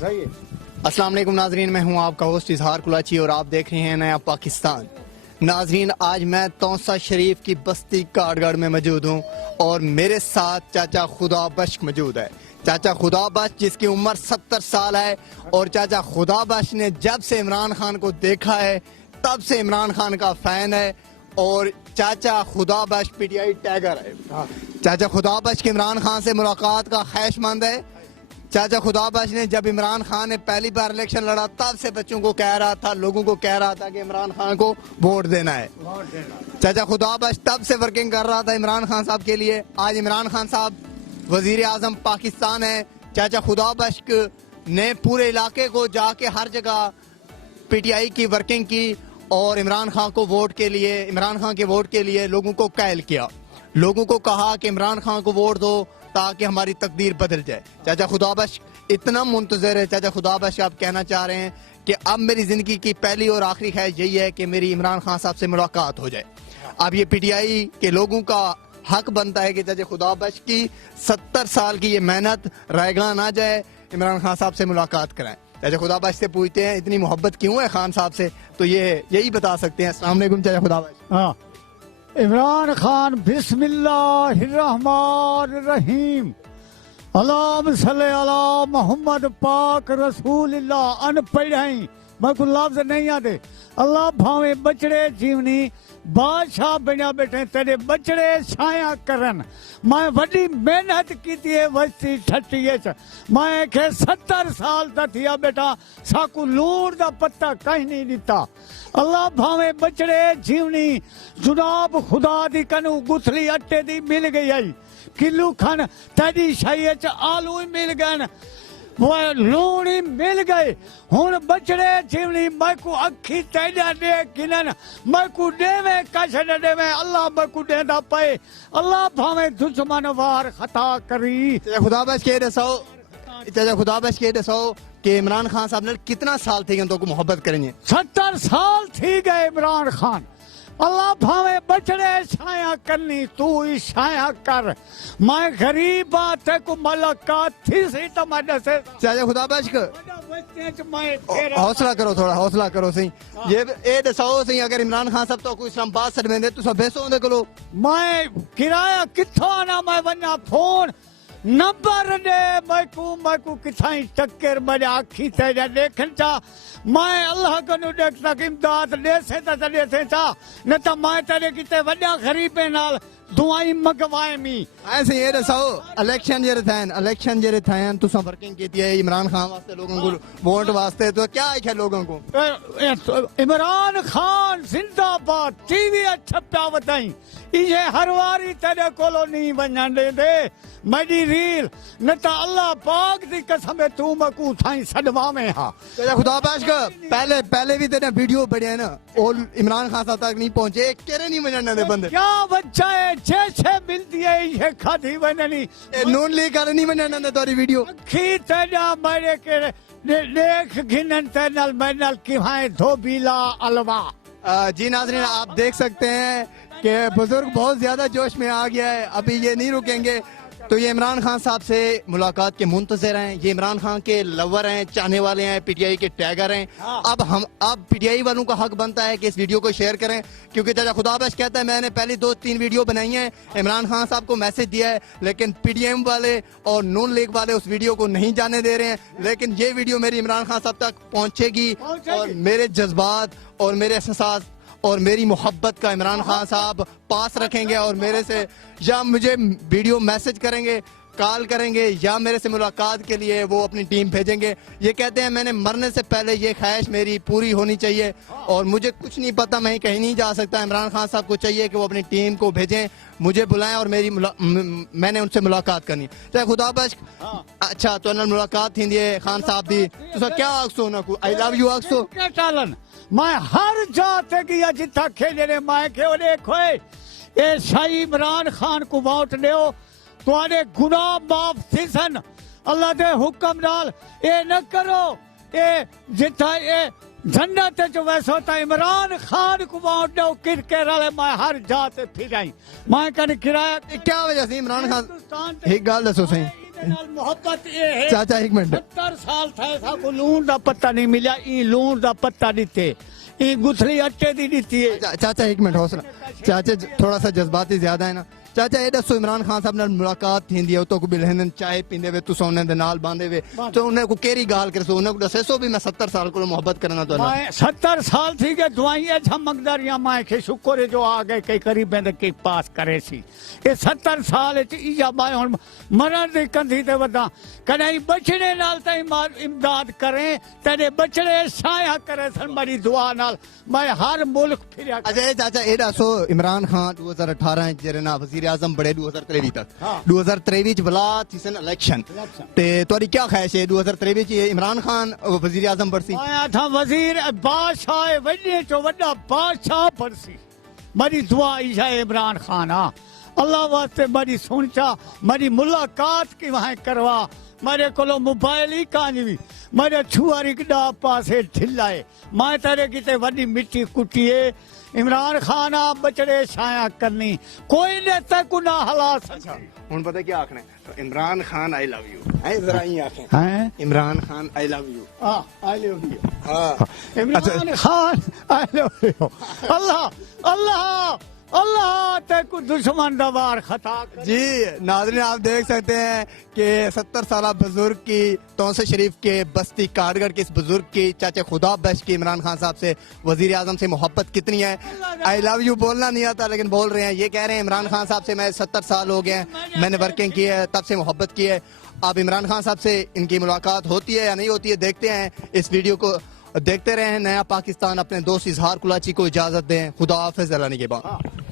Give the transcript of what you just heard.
صحیح ہے. السلام علیکم ناظرین، میں ہوں آپ کا ہوسٹ اظہار کلاچی اور آپ دیکھ رہے ہیں نیا پاکستان. ناظرین، آج میں تونسا شریف کی بستی کاٹ گڑھ میں موجود ہوں اور میرے ساتھ چاچا خدا بخش موجود ہے. چاچا خدا بخش جس کی عمر 70 سال ہے اور چاچا خدا بخش نے جب سے عمران خان کو دیکھا ہے تب سے عمران خان کا فین ہے اور چاچا خدا بخش پی ٹی آئی ٹیگر ہے. چاچا خدا بخش کی عمران خان سے ملاقات کا خواہش مند ہے. چاچا خدا بخش نے جب عمران خان نے پہلی بار الیکشن لڑا تب سے بچوں کو کہہ رہا تھا، لوگوں کو کہہ رہا تھا کہ عمران خان کو ووٹ دینا ہے. چاچا خدا بخش تب سے ورکنگ کر رہا تھا عمران خان صاحب کے لیے. آج عمران خان صاحب وزیر اعظم پاکستان ہے. چاچا خدا بخش نے پورے علاقے کو جا کے ہر جگہ پی ٹی آئی کی ورکنگ کی اور عمران خان کو ووٹ کے لیے، عمران خان کے ووٹ کے لیے لوگوں کو قائل کیا. لوگوں کو کہا کہ عمران خان کو ووٹ دو تاکہ ہماری تقدیر بدل جائے. چاچا خدا بخش اتنا منتظر ہے. چاچا خدا بخش آپ کہنا چاہ رہے ہیں کہ اب میری زندگی کی پہلی اور آخری خواہش یہی ہے کہ میری عمران خان صاحب سے ملاقات ہو جائے. اب یہ پی ٹی آئی کے لوگوں کا حق بنتا ہے کہ چاچا خدا بخش کی 70 سال کی یہ محنت رائگاں نہ جائے، عمران خان صاحب سے ملاقات کرائیں. چاچا خدا بخش سے پوچھتے ہیں اتنی محبت کیوں ہے خان صاحب سے، تو یہی بتا سکتے ہیں. السلام علیکم چاچا خدا بخش. ہاں، عمران خان بسم اللہ الرحمن الرحیم اللہم صلی علی محمد پاک رسول اللہ. ان پڑھائیں میں کو لفظ نہیں آتے. اللہ بھاویں بچڑے جیونی بادشاہ بنیا بیٹھے تیرے بچڑے چھایا کرن. میں وڈی محنت کیتی ہے وستی ٹھٹیے چ. میں کہ 70 سال تا تھیا بیٹا ساکو لوڑ دا پتہ کہیں نہیں دیتا. اللہ بھاویں بچڑے جیونی جناب خدا دی کنو گتھلی اٹے دی مل گئی ہے، کلو کھن تیری شاہیے چ آلو ہی مل گئے، وہ لونی مل گئے. ہون بچڑے جیونی میں کو اکھی تیجا دے کنن میں کو دے میں کش دے میں اللہ میں کو دے دا پائے. اللہ بھاویں دشمن وار خطا کری. چاچا خدا بخش کے دسو، چاچا خدا بخش کے دسو کہ عمران خان صاحب نے کتنا سال تھے کہ ان کو محبت کریں گے؟ 70 سال تھی گئے عمران خان. اللہ بھاویں بچڑے چھایا کرنی تو ہی چھایا کر. میں غریب تے کو ملاقات تھی سی تو میں دسے. چاچا خدا بخش حوصلہ کرو، تھوڑا حوصلہ کرو سی. یہ دسو سی اگر عمران خان صاحب تو کوئی اسلام آباد سٹ میں دے تو سب بیسو ہوندے کلو میں کرایہ کتھوں آنا میں ونیا فون نمبر دے میں کو کتھائیں ٹکر میں آکھی تیجا دیکھن چاہ. میں اللہ کنو دیکھتا کہ امداد دے سے چاہ نہ تا میں تیرے کتے وڈیا غریبے نال دعائیں مگوائیں می. ایسے یہ دسو الیکشن جرے تھین تو سب ورکنگ کیتی ہے عمران خان واسطے لوگوں کو ووٹ واسطے، تو کیا ہے لوگوں کو؟ عمران خان زندہ باد ٹی وی چھپیا وتائیں یہ ہر واری تیرے کولو نہیں ونجن دے میری ریل نہ تا اللہ پاک دی قسم تو مکو تھائیں سڈوا میں. ہاں چاچا خدا بخش کا پہلے بھی تیرے ویڈیو بڑے ہیں نا اور عمران خان صاحب تک نہیں پہنچے، کہرے نہیں ونجن دے بندے. کیا وجہ ہے جیسے ملتی ہے یہ کھادی ونجنی نون لیگ والے نہیں ونجن دے تاری ویڈیو کھی تیجا میرے کے دیکھ گھنن تینال مینال کیوائیں دھوبیلا الوا. جی ناظرین، آپ دیکھ سکتے ہیں کہ بزرگ بہت زیادہ جوش میں آ گیا ہے. ابھی یہ نہیں رکیں گے. تو یہ عمران خان صاحب سے ملاقات کے منتظر ہیں. یہ عمران خان کے لور ہیں، چاہنے والے ہیں، پی ٹی آئی کے ٹیگر ہیں. اب پی ٹی آئی والوں کا حق بنتا ہے کہ اس ویڈیو کو شیئر کریں، کیونکہ چاچا خدا بخش کہتا ہے میں نے پہلی 2-3 ویڈیو بنائی ہیں، عمران خان صاحب کو میسج دیا ہے، لیکن پی ٹی ایم والے اور نون لیگ والے اس ویڈیو کو نہیں جانے دے رہے ہیں. لیکن یہ ویڈیو میری عمران خان صاحب تک پہنچے گی اور میرے جذبات اور میرے احساسات اور میری محبت کا عمران خان صاحب پاس رکھیں گے اور میرے سے یا مجھے ویڈیو میسج کریں گے، کال کریں گے یا میرے سے ملاقات کے لیے وہ اپنی ٹیم بھیجیں گے. یہ کہتے ہیں میں نے مرنے سے پہلے یہ خواہش میری پوری ہونی چاہیے اور مجھے کچھ نہیں پتا، میں کہیں نہیں جا سکتا. عمران خان صاحب کو چاہیے کہ وہ اپنی ٹیم کو بھیجیں، مجھے بلائیں اور میں نے ان سے ملاقات کرنی. چاہے خدا بخش اچھا تو ملاقات تھی خان صاحب دی تو کیا آکسو نہ کو آئی لو یو آکسو کیا ٹالن. میں ہر جاتے گیا جتھا کھیلے رہے میں کہ دیکھو اے شاہی عمران خان کو ووٹ دیو تو آنے گناہ معاف تھی سن. اللہ دے حکم نال اے نہ کرو اے جتھا اے جنت جو ویسا ہوتا عمران خان کو ووٹ دیو کرکے رالے. میں ہر جاتے پھر آئی میں کہنے کرایہ کیا وجہ سے عمران خان ایک گال دسو صحیح محبت یہ ہے چاچا ایک منٹ 70 سال تھے سب لون دا پتہ نہیں ملیا این لون دا پتہ نہیں تے این گتھلی اٹے دی دیتی ہے چاچا ایک منٹ حوصلہ چاچا تھوڑا سا جذباتی زیادہ ہے نا چاچا یہ دسو عمران خان صاحب نال ملاقات تھیندی ہے تو کو بلہن چائے پیندے وے تساں انہاں دے نال باندھے وے تو انہاں کو کیری گال کرسو انہاں کو دسے سو بھی میں 70 سال کو محبت کرنا تو میں 70 سال تھی کہ دعائیں جھمکداریاں میں کہ شکر ہے جو آ گئے کئی قریب ہیں کے پاس کرے سی یہ 70 سال ایجا میں ہن مرن دی کندھی تے ودا کدی بچڑے نال تے امداد کریں تے بچڑے سایہ کرے سن میری دعا نال میں ہر ملک پھریا اچھا چاچا یہ دسو عمران خان 2018 جرنا وزیر اعظم بڑے 2023 تک 2023 چ بلا تھی سن الیکشن تے تہاڈی کیا خواہش ہے 2023 چ عمران خان وزیر اعظم برسی آیا تھا وزیر بادشاہ وڈے چو وڈا بادشاہ برسی میری دعا ایشا عمران خان اللہ واسطے میری سنچا میری ملاقات کی وہاں کروا میرے کو موبائل ہی کانجوی میرے چھواری کڈا پاسے ڈھلائے میں تیرے کتے وڈی مٹی کٹیے عمران خان بچڑے چھایا کرنی کوئی نے تک نہ ہلا سکتا ہن پتہ کیا آکھنا ہے Imran Khan I love you اے ذرا ہی آکھیں Imran Khan I love you I love you Imran Khan I love you اللہ اللہ اللہ تے کو دشمن دوار خطا کر جی ناظرین آپ دیکھ سکتے ہیں کہ 70 سالہ بزرگ کی تونسے شریف کے بستی کاٹگڑھ کے اس بزرگ کی چاچا خدا بخش کی عمران خان صاحب سے وزیر اعظم سے محبت کتنی ہے آئی لو یو بولنا نہیں آتا لیکن بول رہے ہیں یہ کہہ رہے ہیں عمران خان صاحب سے میں 70 سال ہو گئے ہیں میں نے ورکنگ کی ہے تب سے محبت کی ہے اب عمران خان صاحب سے ان کی ملاقات ہوتی ہے یا نہیں ہوتی ہے دیکھتے ہیں اس ویڈیو کو دیکھتے رہے نیا پاکستان اپنے دوست اظہار کلاچی کو اجازت دیں خدا حافظ اللہ نگہبان